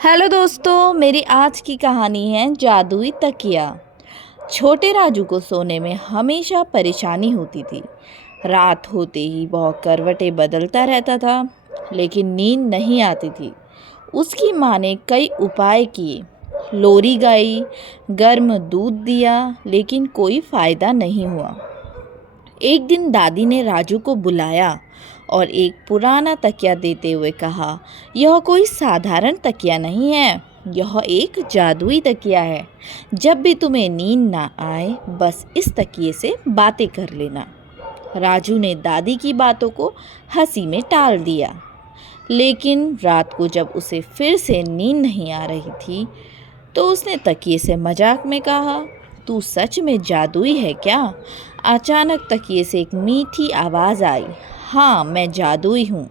Hello दोस्तों, मेरी आज की कहानी है जादुई तकिया। छोटे राजू को सोने में हमेशा परेशानी होती थी। रात होते ही वह करवटें बदलता रहता था, लेकिन नींद नहीं आती थी। उसकी माँ ने कई उपाय किए, लोरी गाई, गर्म दूध दिया, लेकिन कोई फायदा नहीं हुआ। एक दिन दादी ने राजू को बुलाया और एक पुराना तकिया देते हुए कहा, यह कोई साधारण तकिया नहीं है, यह एक जादुई तकिया है। जब भी तुम्हें नींद ना आए, बस इस तकिए से बातें कर लेना। राजू ने दादी की बातों को हंसी में टाल दिया, लेकिन रात को जब उसे फिर से नींद नहीं आ रही थी, तो उसने तकिए से मजाक में कहा, तू सच में जादुई है क्या? अचानक तकिए से एक मीठी आवाज़ आई, हाँ, मैं जादुई हूँ।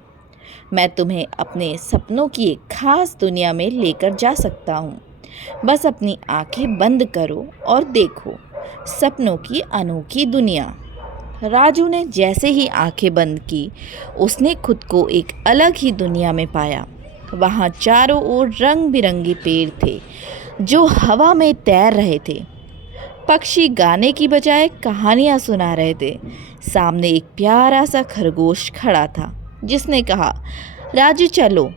मैं तुम्हें अपने सपनों की एक खास दुनिया में लेकर जा सकता हूँ। बस अपनी आंखें बंद करो और देखो सपनों की अनोखी दुनिया। राजू ने जैसे ही आंखें बंद की, उसने खुद को एक अलग ही दुनिया में पाया। वहाँ चारों ओर रंग बिरंगे पेड़ थे जो हवा में तैर रहे थे। पक्षी गाने की बजाय कहानियां सुना रहे थे। सामने एक प्यारा सा खरगोश खड़ा था, जिसने कहा, राजू चलो,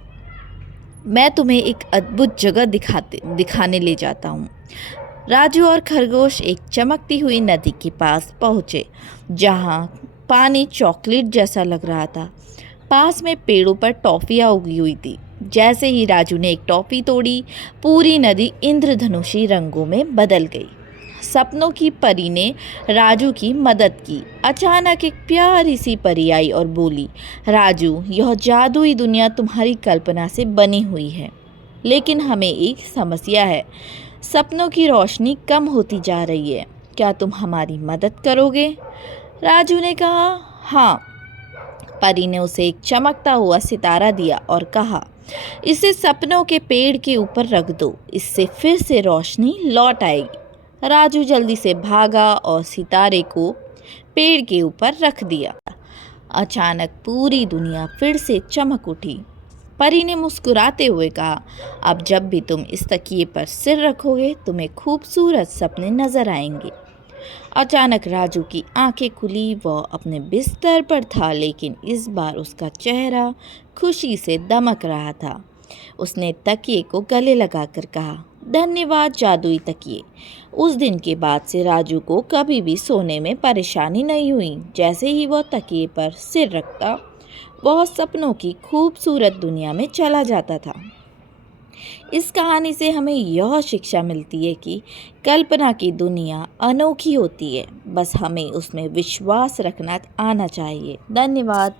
मैं तुम्हें एक अद्भुत जगह दिखाने ले जाता हूँ। राजू और खरगोश एक चमकती हुई नदी के पास पहुँचे, जहाँ पानी चॉकलेट जैसा लग रहा था। पास में पेड़ों पर टॉफियाँ उगी हुई थी। जैसे ही राजू ने एक टॉफी तोड़ी, पूरी नदी इंद्रधनुषी रंगों में बदल गई। सपनों की परी ने राजू की मदद की। अचानक एक प्यारी सी परी आई और बोली, राजू, यह जादुई दुनिया तुम्हारी कल्पना से बनी हुई है, लेकिन हमें एक समस्या है। सपनों की रोशनी कम होती जा रही है। क्या तुम हमारी मदद करोगे? राजू ने कहा, हाँ। परी ने उसे एक चमकता हुआ सितारा दिया और कहा, इसे सपनों के पेड़ के ऊपर रख दो, इससे फिर से रोशनी लौट आएगी। राजू जल्दी से भागा और सितारे को पेड़ के ऊपर रख दिया। अचानक पूरी दुनिया फिर से चमक उठी। परी ने मुस्कुराते हुए कहा, अब जब भी तुम इस तकिए पर सिर रखोगे, तुम्हें खूबसूरत सपने नजर आएंगे। अचानक राजू की आंखें खुली। वह अपने बिस्तर पर था, लेकिन इस बार उसका चेहरा खुशी से दमक रहा था। उसने तकिए को गले लगाकर कहा, धन्यवाद जादुई तकिए। उस दिन के बाद से राजू को कभी भी सोने में परेशानी नहीं हुई। जैसे ही वह तकिए पर सिर रखता, वह सपनों की खूबसूरत दुनिया में चला जाता था। इस कहानी से हमें यह शिक्षा मिलती है कि कल्पना की दुनिया अनोखी होती है, बस हमें उसमें विश्वास रखना आना चाहिए। धन्यवाद।